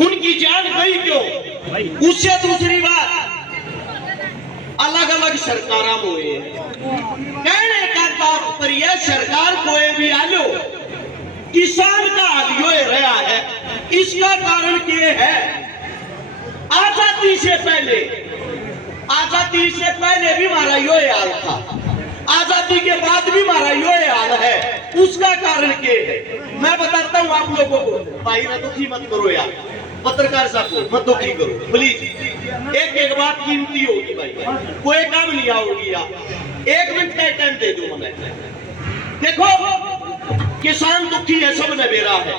उनकी जान गई क्यों? उससे दूसरी बात, अलग अलग सरकार हुए कहने का तात्पर्य सरकार कोई भी आलो किसान का हाल यो रहा है। इसका कारण क्या है? आजादी से पहले भी हमारा यो हाल था, आजादी के बाद भी हमारा यो हाल है। उसका कारण क्या है मैं बताता हूं आप लोगों को। भाई ना दुखी मत करो यार, पत्रकार साहब को मत दुखी करो प्लीज। एक एक बात कीमती होगी भाई, कोई काम नहीं आओगी यार। 1 मिनट का टाइम दे दो हमें। देखो किसान दुखी है, सब नबेरा है।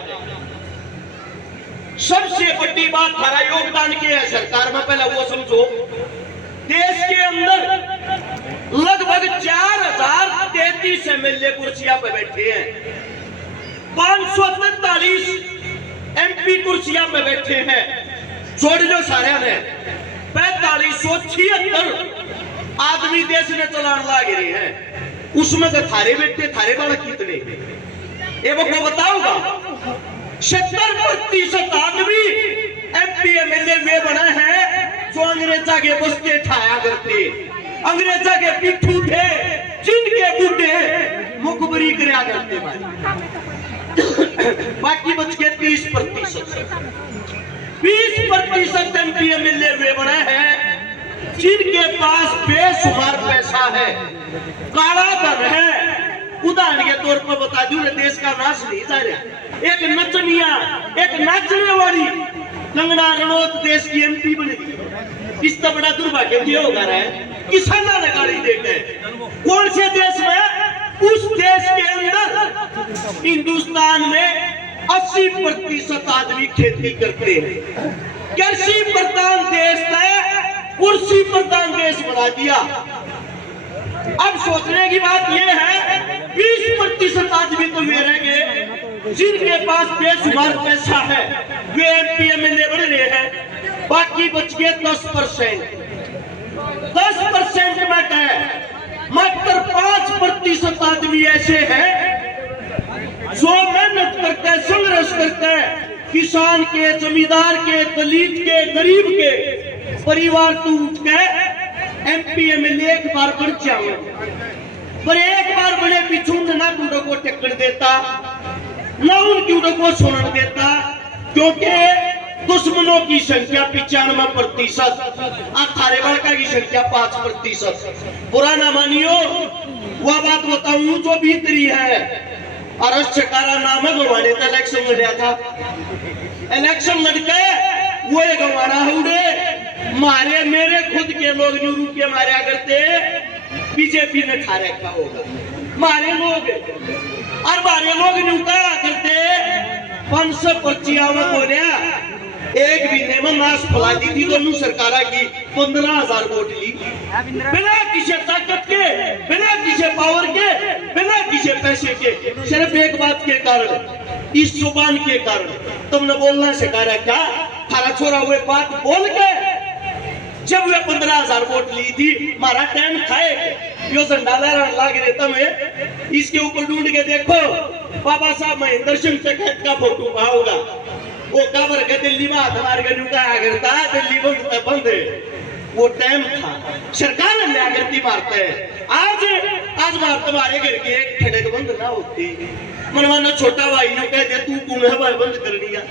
सबसे बड़ी बात हमारा योगदान क्या है सरकार में, पहले वो समझो। देश के अंदर लगभग 4033 एमएलए कुर्सियां पे बैठे हैं, 543 एमपी कुर्सियां पे बैठे हैं। छोड़ लो सारे ने 4576 आदमी देश में चलाने लग रहे हैं। उसमें तो थारे बेटे थारे वाला कितने ये वो बताऊंगा। 70% आदमी एमपी एमएलए वे बना है जो अंग्रेजा के बस्ते ठाया करते, अंग्रेजा के पिट्ठू थे जिनके बूढ़े मुखबरी कराया करते। बाकी बच के 30%। 20% एमपी एमएलए वे बना है जिनके पास बेशुमार पैसा है, काला धन है। उदाहरण के तौर पर बता दूं, देश का नाश नहीं जा रहा। एक नचनिया, एक नाचने वाली कंगना रनौत देश की एमपी बनी। इसका बड़ा दुर्भाग्य क्यों होगा रहा है? किसानों ने गाड़ी देते कौन से देश में? उस देश के अंदर हिंदुस्तान में 80% आदमी खेती करते हैं। कृषि प्रधान देश है, कुर्सी प्रधान देश बना दिया। अब सोचने की बात यह है 20% आदमी तो वे रहेंगे जिनके पास बेशुमार पैसा है, वे एमपी एमएलए बन रहे हैं। बाकी बच गए 10%। 10% में है मात्र 5% आदमी ऐसे हैं जो मेहनत करते हैं, संघर्ष करते हैं। किसान के, जमींदार के, दलित के, गरीब के परिवार तो उठ के एमपी एमएलए एक बार बन जाओ, पर एक बार बने पीछू ना टूटो को टेक्कर देता, ना उन टूटो को सुनने देता, क्योंकि दुश्मनों की संख्या 95%, थारे बड़का की संख्या 5%। बुरा ना मानियो, वह बात बताऊं जो भीतरी है। अरस चकारा नाम है, गवाने का इलेक्शन लड़ा था। इलेक्शन लड़के वो गवाना उड़े मारे, मेरे खुद के लोग जो रुपये मारा करते, बीजेपी ने ठा रखा होगा। मारे लोग और मारे लोग न्यूटा करते 500 पर्चियां में बोले एक महीने में नाश फैला दी थी। दोनों सरकारा की 15,000 वोट ली, बिना किसी ताकत के, बिना किसी पावर के, बिना किसी पैसे के, सिर्फ एक बात के कारण, इस जुबान के कारण। तुमने बोलना सिखाया क्या? थारा छोरा हुए बात बोल के जब वे 15,000 वोट ली थी, हमारा टाइम खाए यो झंडा लाग रहे तमें। इसके ऊपर ढूंढ के देखो बाबा साहब महेंद्र सिंह टिकैत का फोटो पाओगा। वो काबर के दिल्ली में हाथ मार के नुका करता, दिल्ली बंद है। वो टाइम था सरकार ने आगरती मारते हैं। आज बार तुम्हारे घर की एक ठेके बंद ना होती, मनमाना छोटा भाई ने कह दे तू कौन है भाई बंद कर दिया।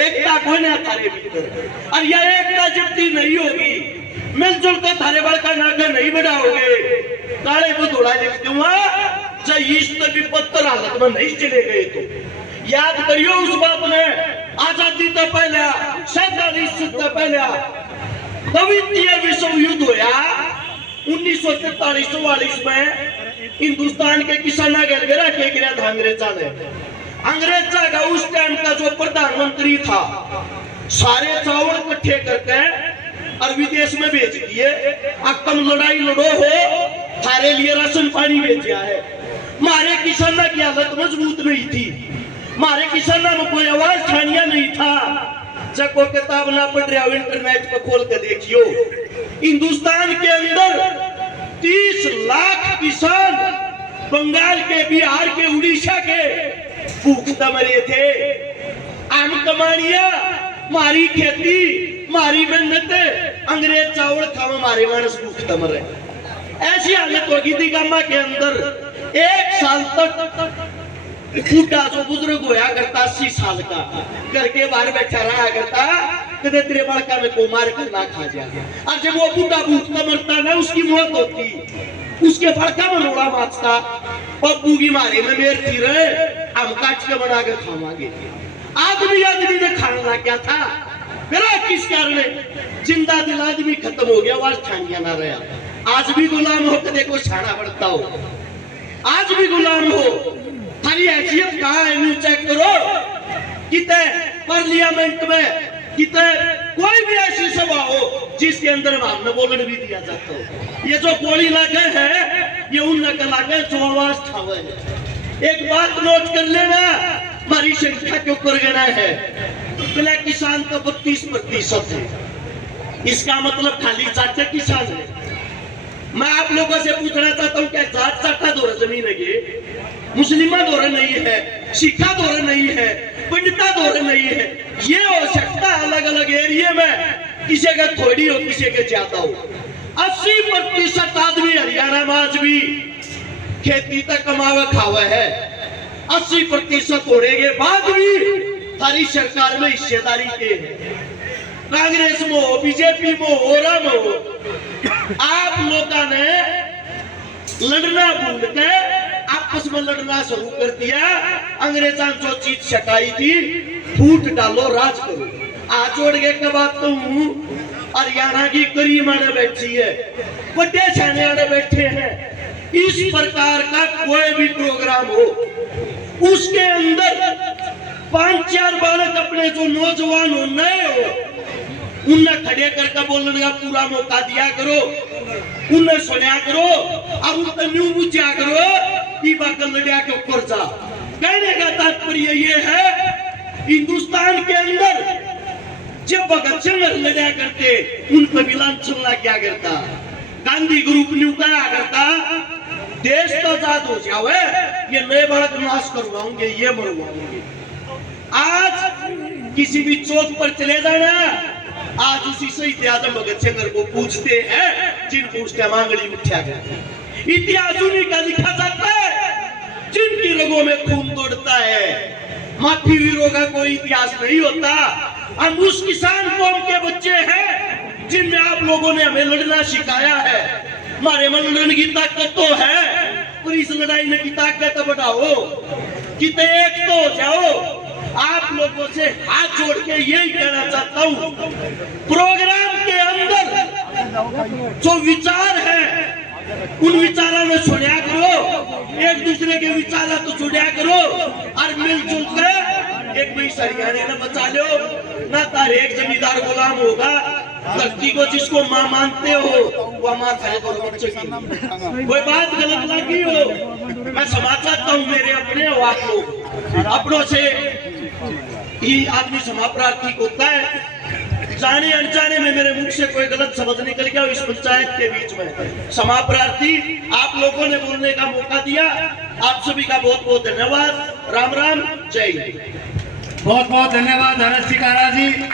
एकता कोई ना थारे भीतर, और यह एकता जब्ती नहीं होगी, मिलजुल कर थारे बड़ का नागा नहीं बढ़ाओगे, काले को थोड़ा लिख दूंगा चाहे इष्ट भी पत्थर हालत में नहीं चले गए। तो याद करियो उस बात में, आजादी तो पहले 47 से पहले द्वितीय विश्व युद्ध होया 1943-44 में। हिंदुस्तान के किसाना के घेरा के गिरा था अंग्रेजा ने। अंग्रेजा का उस टाइम का जो प्रधानमंत्री था, सारे चावल इकट्ठे करके और विदेश में बेच दिए। अब तुम लड़ाई लड़ो हो, थारे लिए राशन पानी बेचा है। हमारे किसाना की हालत मजबूत नहीं थी, हमारे किसाना में कोई आवाज ठानिया नहीं था। जब को किताब ना पढ़ रहे हो इंटरनेट पर खोल कर देखियो, हिंदुस्तान के अंदर 30 लाख किसान बंगाल के, बिहार के, उड़ीसा के भूख मरे थे। आम कमानिया मारी खेती, मारी मेहनत, अंग्रेज चावल खावा, मारे मानस भूख मरे। ऐसी हालत होगी थी गामा के अंदर। 1 साल तक बूढ़ा जो बुजुर्ग होया करता 80 साल का, घर के बाहर बैठा रहा करता, कदे तेरे बड़का में को मार कर ना खा जाए। और जब वो बूढ़ा भूखता मरता ना, उसकी मौत होती, उसके बड़का में रोड़ा माचता, पप्पू की मारे में मेर थी रहे, हम काट के बना के खावांगे। आदमी ने खाना क्या था, मेरा किस कारण जिंदा दिल आदमी खत्म हो गया, आवाज ठानिया ना रहा। आज भी गुलाम हो के देखो, छाना पड़ता हो, आज भी गुलाम हो। थारी हैसियत कहाँ है, न्यू चेक करो। कितने पार्लियामेंट में कितने कोई भी ऐसी सभा हो जिसके अंदर हमने बोलने भी दिया जाता हो। ये जो गोली लागे है, ये उन नकल लागे जो आवाज ठावे है। एक बात नोट कर लेना, हमारी संख्या क्यों कर गना है, पहले किसान का 32% है। इसका मतलब खाली चाचा किसान है। मैं आप लोगों से पूछना चाहता हूँ, क्या जात चाटा दौरा जमीन है, मुस्लिमा दौरा नहीं है, सिखा दौरा नहीं है, पंडिता दौरा नहीं है। ये हो सकता है अलग अलग एरिया में किसी का थोड़ी हो, किसी का ज्यादा हो। 80% आदमी हरियाणा में आज भी खेती तक कमावे खावे है। 80% होने के बाद भी हमारी सरकार में हिस्सेदारी के है। कांग्रेस में हो, बीजेपी में हो, राम हो, आप लोगों ने लड़ना भूल के आपस में लड़ना शुरू कर दिया। अंग्रेजों जो चीज छकाई थी, फूट डालो, राज करो। आज जोड़ के क्या बात कहूं, हरियाणा की करीमाने बैठी है, बड़े छाने बैठे हैं। इस प्रकार का कोई भी प्रोग्राम हो, उसके अंदर 5-4 बालक अपने जो नौजवान हो, नए हो, उन्हें खड़े करके बोलने का पूरा मौका दिया करो, उन्हें सुना करो और उनका न्यू बुझा करो कि बाकल लड़िया के ऊपर जा। कहने का तात्पर्य ये है, हिंदुस्तान के अंदर जब भगत सिंह लड़िया करते, उन पर मिलान चलना क्या करता, गांधी ग्रुप न्यू क्या करता, देश तो आजाद हो जाए, ये नए बालक नाश करवाओगे, ये मरवाओगे। आज किसी भी चौक पर चले जाना, आज उसी शहीद आजम भगत सिंह को पूछते हैं जिनको उसका मांगली उठा गया। इतिहास उन्हीं का लिखा जाता है जिनकी रगों में खून दौड़ता है। माफी वीरों का कोई इतिहास नहीं होता। हम उस किसान कौम के बच्चे हैं जिनमें आप लोगों ने हमें लड़ना सिखाया है। हमारे मन लड़ने की ताकत तो है, पर इस लड़ाई में की ताकत बढ़ाओ, कितने एक तो हो जाओ। आप लोगों से हाथ जोड़ के यही कहना चाहता हूँ, प्रोग्राम के अंदर जो विचार है, उन विचारों में सुना करो, एक दूसरे के विचार तो सुना करो और मिलजुल कर एक भाई हरियाणा ने बचा लो ना। तार एक जमींदार गुलाम होगा, धरती को जिसको माँ मानते हो वो हमारे थाने को कोई बात गलत लगी हो, मैं समझ चाहता हूँ। मेरे अपने हो, आप लोग अपनों से ही आदमी क्षमा प्रार्थी होता है। जाने अनजाने में मेरे मुख से कोई गलत शब्द निकल गया इस पंचायत के बीच में, क्षमा प्रार्थी। आप लोगों ने बोलने का मौका दिया, आप सभी का बहुत बहुत धन्यवाद। राम राम, जय हिंद। बहुत बहुत धन्यवाद धनश्री कारा जी।